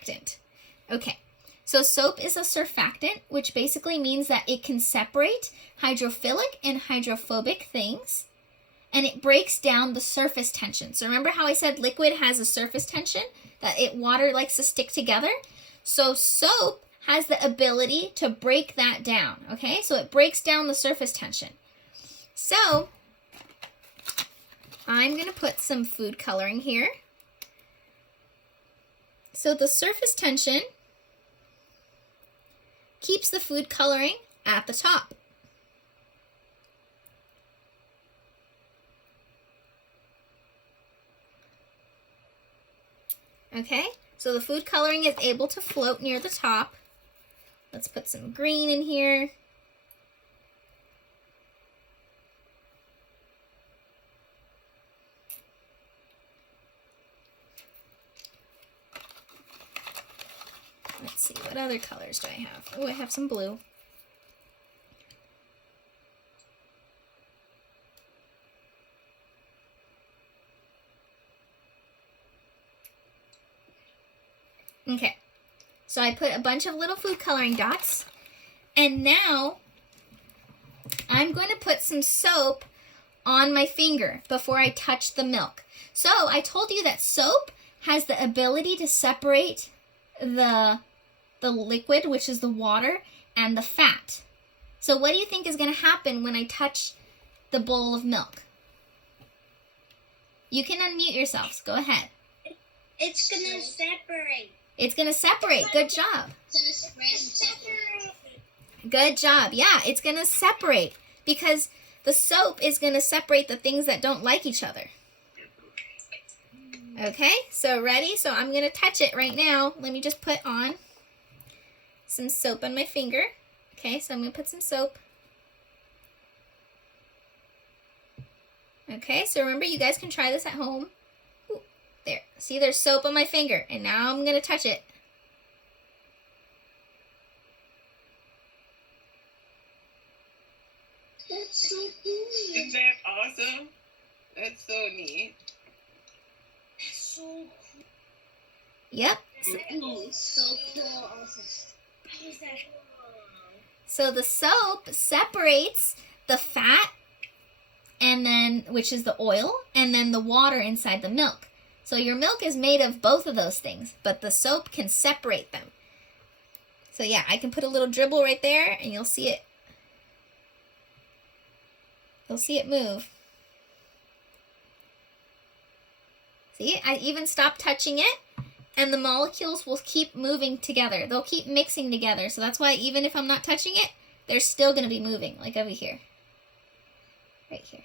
surfactant. Okay, so soap is a surfactant, which basically means that it can separate hydrophilic and hydrophobic things, and it breaks down the surface tension. So remember how I said liquid has a surface tension, that water likes to stick together? So soap has the ability to break that down, okay? So it breaks down the surface tension. So I'm going to put some food coloring here. So the surface tension keeps the food coloring at the top. Okay, so the food coloring is able to float near the top. Let's put some green in here. Let's see, what other colors do I have? Oh, I have some blue. Okay, so I put a bunch of little food coloring dots, and now I'm going to put some soap on my finger before I touch the milk. So I told you that soap has the ability to separate the liquid, which is the water, and the fat. So what do you think is going to happen when I touch the bowl of milk? You can unmute yourselves. Go ahead. It's going to separate. It's going to separate. Good job. Good job. Yeah, it's going to separate because the soap is going to separate the things that don't like each other. Okay, so ready? So I'm going to touch it right now. Let me just put on some soap on my finger. Okay, so I'm going to put some soap. Okay, so remember, you guys can try this at home. Ooh, there. See, there's soap on my finger, and now I'm going to touch it. That's so cool. Isn't that awesome? That's so neat. That's so cool. Yep. So cool also. How is that cool? So the soap separates the fat, and then, which is the oil, and then the water inside the milk. So your milk is made of both of those things, but the soap can separate them. So yeah, I can put a little dribble right there, and you'll see it. You'll see it move. See, I even stopped touching it, and the molecules will keep moving together. They'll keep mixing together. So that's why even if I'm not touching it, they're still going to be moving, like over here. Right here.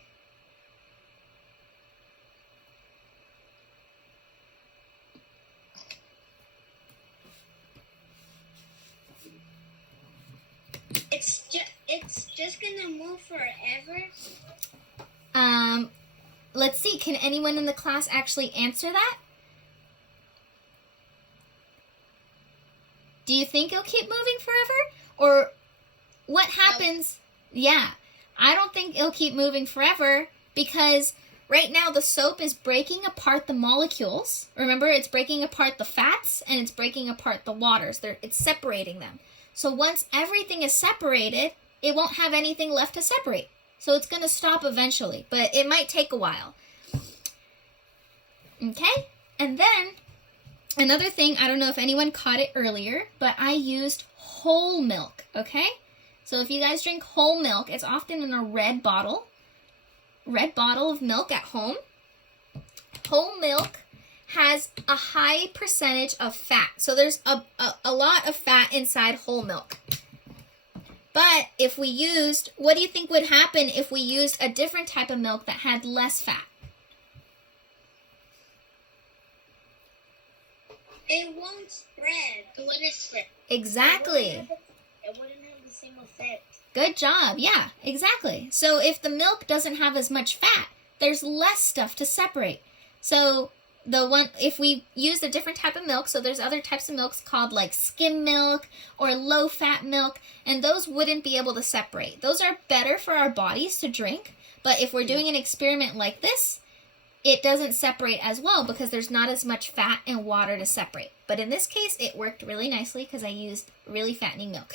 It's just gonna move forever. Let's see. Can anyone in the class actually answer that? Do you think it'll keep moving forever? Or what happens? Yeah, I don't think it'll keep moving forever because right now the soap is breaking apart the molecules. Remember, it's breaking apart the fats and it's breaking apart the waters. It's separating them. So once everything is separated, it won't have anything left to separate. So it's going to stop eventually, but it might take a while. Okay? And then another thing, I don't know if anyone caught it earlier, but I used whole milk, okay? So if you guys drink whole milk, it's often in a red bottle of milk at home. Whole milk has a high percentage of fat. So there's a lot of fat inside whole milk. But if we used, what do you think would happen if we used a different type of milk that had less fat? It won't spread. It wouldn't spread. Exactly. It wouldn't have the same effect. Good job. Yeah, exactly. So if the milk doesn't have as much fat, there's less stuff to separate. So if we use a different type of milk, so there's other types of milks called like skim milk or low fat milk, and those wouldn't be able to separate. Those are better for our bodies to drink, but if we're doing an experiment like this, it doesn't separate as well because there's not as much fat and water to separate. But in this case, it worked really nicely because I used really fattening milk.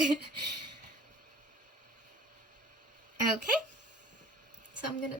Okay, so I'm gonna